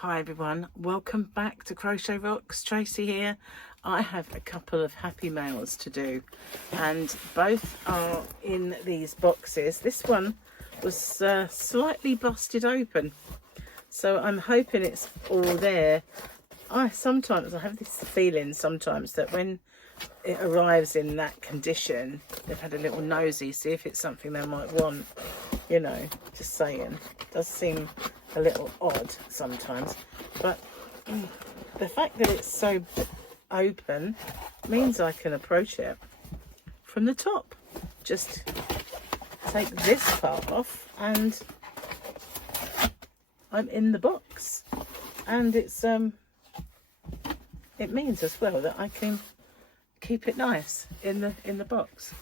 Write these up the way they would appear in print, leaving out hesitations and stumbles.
Hi everyone, welcome back to Crochet Rocks. Tracy here. I have a couple of happy mails to do and both are in these boxes. This one was slightly busted open, so I'm hoping it's all there. I have this feeling sometimes that when it arrives in that condition, they've had a little nosy, see if it's something they might want, you know, just saying. It does seem a little odd sometimes, but the fact that it's so open means I can approach it from the top. Just take this part off and I'm in the box, and it's it means as well that I can keep it nice in the box.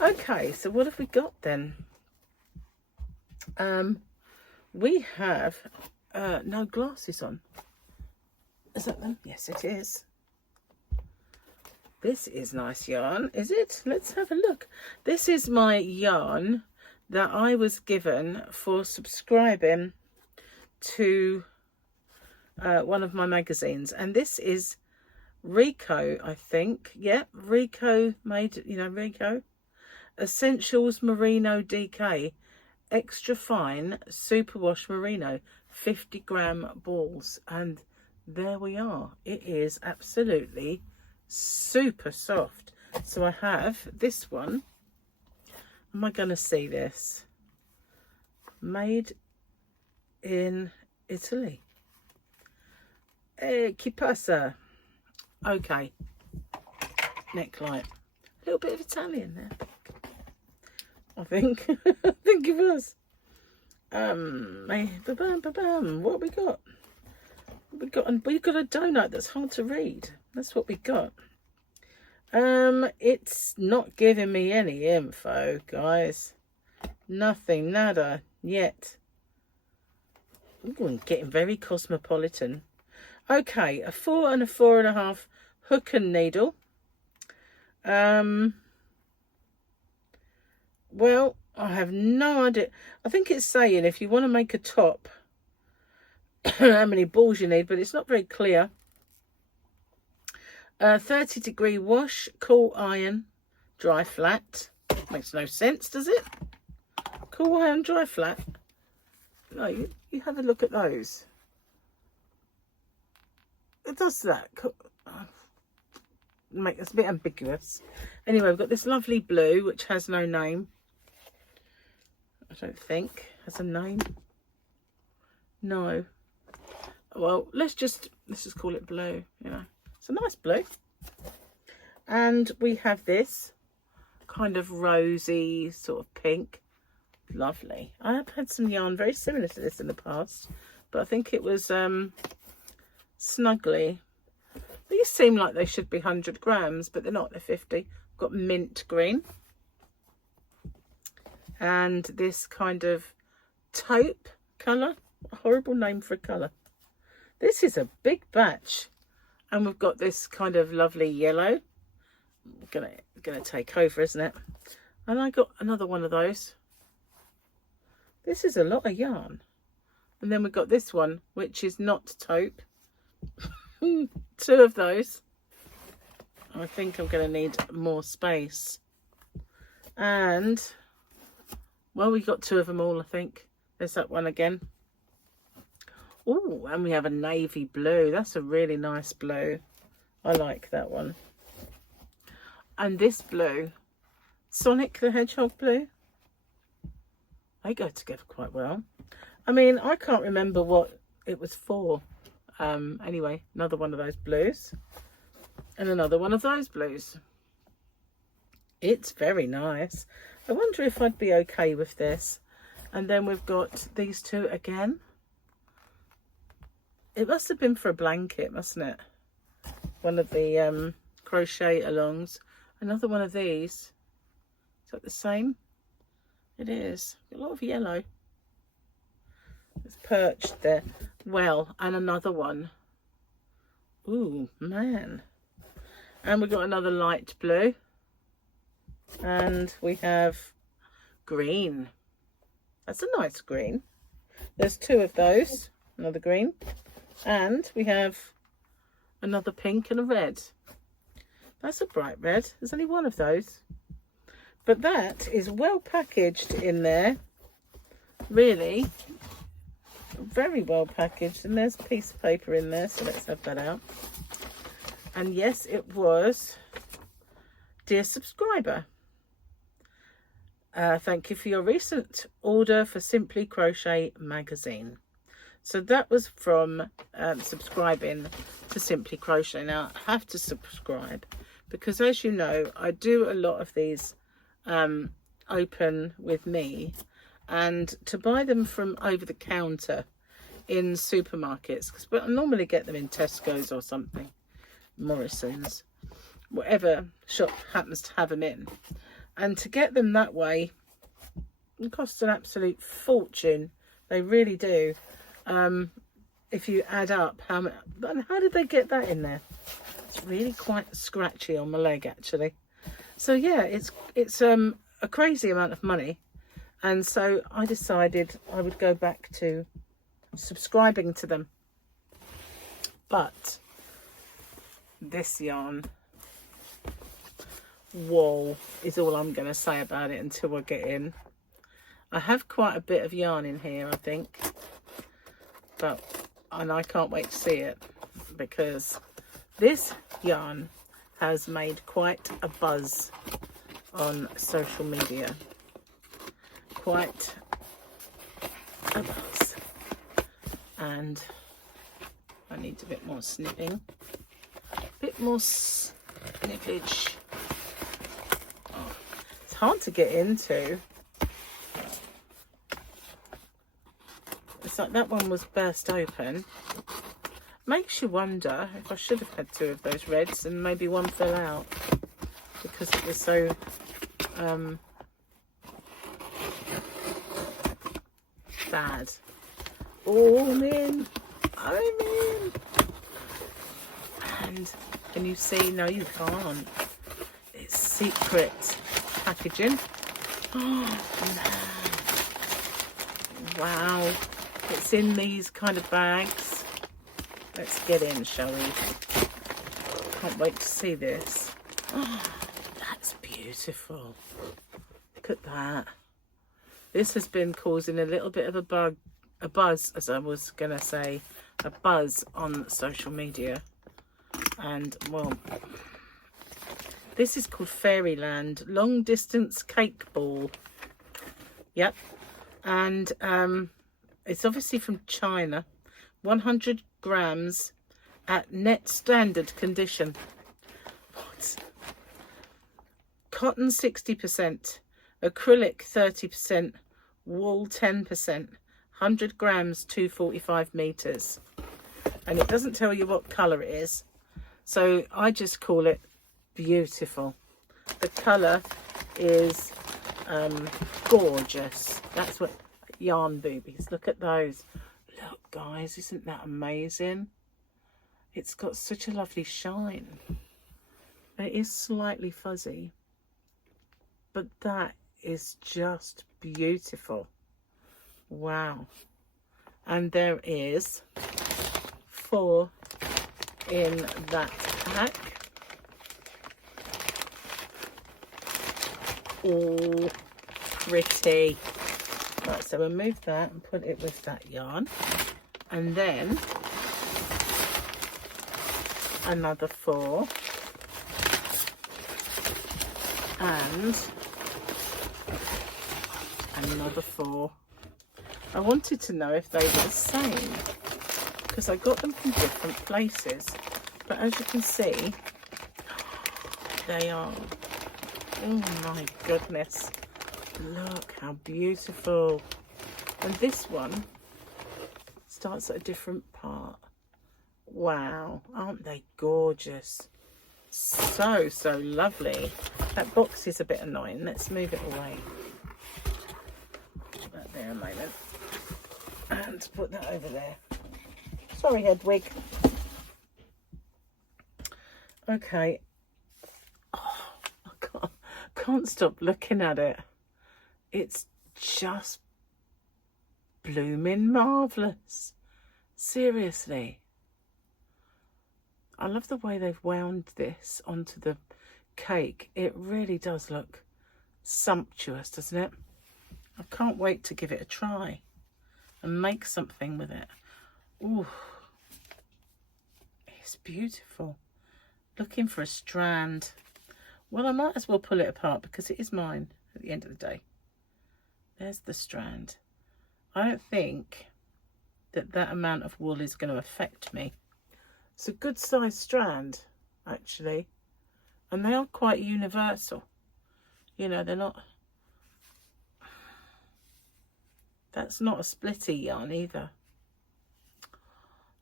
Okay, so what have we got then? We have no glasses on. Is that them? Yes, it is. This is nice yarn, is it? Let's have a look. This is my yarn that I was given for subscribing to one of my magazines, and this is Rico, I think. Yeah, Rico made, you know, Rico Essentials Merino DK extra fine superwash merino 50-gram balls, and there we are. It is absolutely super soft. So I have this one. Am I going to see this? Made in Italy. Che pasa? Okay, neckline. A little bit of Italian there, I think. I think it was. What we got? We got a donut that's hard to read. That's what we got. It's not giving me any info, guys. Nothing, nada yet. Ooh, I'm getting very cosmopolitan. Okay, a 4 and a 4.5 hook and needle. Well, I have no idea. I think it's saying if you want to make a top, how many balls you need, but it's not very clear. 30-degree wash, cool iron, dry flat. Makes no sense, does it? Cool iron, dry flat. No, you have a look at those. It does that. Make this a bit ambiguous. Anyway, we've got this lovely blue which has no name. I don't think has a name. No. Well, let's just call it blue. You know, it's a nice blue. And we have this kind of rosy sort of pink. Lovely. I have had some yarn very similar to this in the past, but I think it was Snuggly. These seem like they should be 100 grams, but they're not. They're 50. Got mint green. And this kind of taupe colour. A horrible name for a colour. This is a big batch. And we've got this kind of lovely yellow. Gonna take over, isn't it? And I got another one of those. This is a lot of yarn. And then we've got this one, which is not taupe. 2 of those. I think I'm going to need more space. And, well, we got 2 of them all, I think. There's that one again. Oh, and we have a navy blue. That's a really nice blue. I like that one. And this blue, Sonic the Hedgehog blue. They go together quite well. I mean, I can't remember what it was for. Anyway, another one of those blues. And another one of those blues. It's very nice. I wonder if I'd be okay with this. And then we've got these 2 again. It must have been for a blanket, mustn't it? One of the crochet alongs. Another one of these. Is that the same? It is. A lot of yellow. It's perched there. Well, and another one. Ooh, man. And we've got another light blue. And we have green. That's a nice green. There's 2 of those. Another green. And we have another pink and a red. That's a bright red. There's only one of those. But that is well packaged in there. Really. Very well packaged. And there's a piece of paper in there. So let's have that out. And yes, it was, dear subscriber, thank you for your recent order for Simply Crochet magazine. So that was from subscribing to Simply Crochet. Now, I have to subscribe because, as you know, I do a lot of these open with me, and to buy them from over the counter in supermarkets, because I normally get them in Tesco's or something, Morrison's, whatever shop happens to have them in, and to get them that way, it costs an absolute fortune. They really do. If you add up how did they get that in there? It's really quite scratchy on my leg, actually. So yeah, it's a crazy amount of money, and so I decided I would go back to subscribing to them. But this yarn, whoa, is all I'm going to say about it until I get in. I have quite a bit of yarn in here, I think, and I can't wait to see it, because this yarn has made quite a buzz on social media. Quite a buzz. And I need a bit more snipping. A bit more snippage. Oh, it's hard to get into. It's like that one was burst open. Makes you wonder if I should have had two of those reds and maybe one fell out because it was so bad. Oh, I'm in. And can you see? No, you can't. It's secret packaging. Oh, no. Wow. It's in these kind of bags. Let's get in, shall we? Can't wait to see this. Oh, that's beautiful. Look at that. This has been causing a little bit of a buzz, as I was going to say, a buzz on social media. And, well, this is called Fairyland Long Distance Cake Ball. Yep. And it's obviously from China. 100 grams at net standard condition. What? Cotton 60%, acrylic 30%, wool 10%, 100 grams, 245 meters. And it doesn't tell you what color it is, so I just call it beautiful. The color is gorgeous. That's what yarn boobies. Look at those. Look, guys, isn't that amazing? It's got such a lovely shine. It is slightly fuzzy, but that is just beautiful. Wow. And there is 4 in that pack. Oh, pretty. Right, so we'll move that and put it with that yarn. And then another 4. And another 4. I wanted to know if they were the same, because I got them from different places. But as you can see, they are. Oh my goodness. Look how beautiful. And this one starts at a different part. Wow, aren't they gorgeous? So lovely. That box is a bit annoying. Let's move it away. Put that there a moment. And put that over there. Sorry, Hedwig. Okay. Oh, I can't stop looking at it. It's just blooming marvellous. Seriously. I love the way they've wound this onto the cake. It really does look sumptuous, doesn't it? I can't wait to give it a try and make something with it. Ooh, it's beautiful. Looking for a strand. Well, I might as well pull it apart because it is mine at the end of the day. There's the strand. I don't think that amount of wool is going to affect me. It's a good sized strand, actually. And they are quite universal. You know, they're not... That's not a splitty yarn either.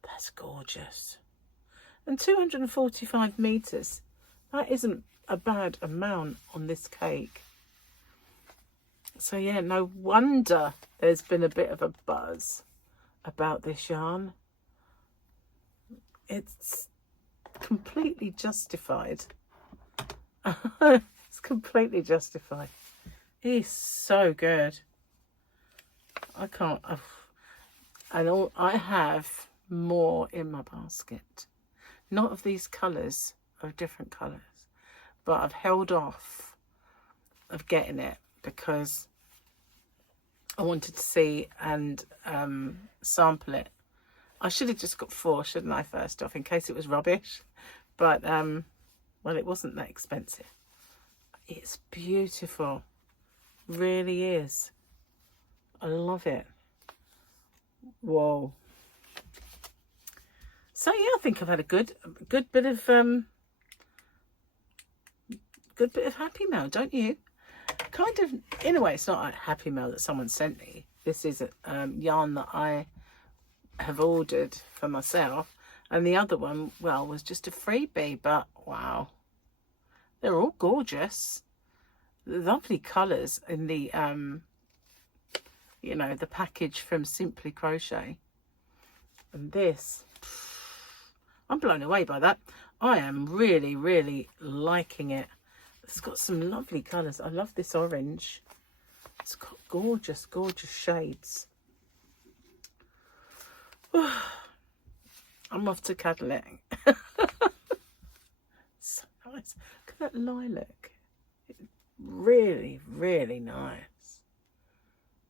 That's gorgeous. And 245 metres. That isn't a bad amount on this cake. So yeah, no wonder there's been a bit of a buzz about this yarn. It's completely justified. It's completely justified. It's so good. I can't. And I have more in my basket. Not of these colours, of different colours. But I've held off of getting it because I wanted to see and sample it. I should have just got 4, shouldn't I, first off, in case it was rubbish. But, well, it wasn't that expensive. It's beautiful. Really is. I love it. Whoa. So, yeah, I think I've had a good bit of Happy Mail, don't you? Kind of, in a way, it's not a Happy Mail that someone sent me. This is a yarn that I have ordered for myself, and the other one, well, was just a freebie. But wow, they're all gorgeous, lovely colours in the you know, the package from Simply Crochet. And this, I'm blown away by that. I am really liking it. It's got some lovely colours. I love this orange. It's got gorgeous shades. I'm off to cuddle it. So nice. Look at that lilac. It's really nice.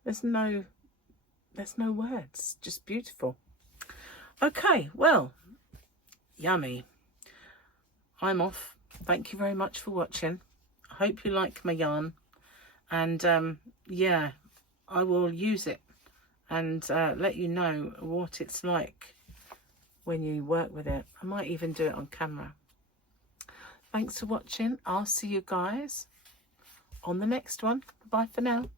There's no words. Just beautiful. Okay, well, yummy. I'm off. Thank you very much for watching. I hope you like my yarn. And yeah, I will use it and let you know what it's like when you work with it. I might even do it on camera. Thanks for watching. I'll see you guys on the next one. Bye for now.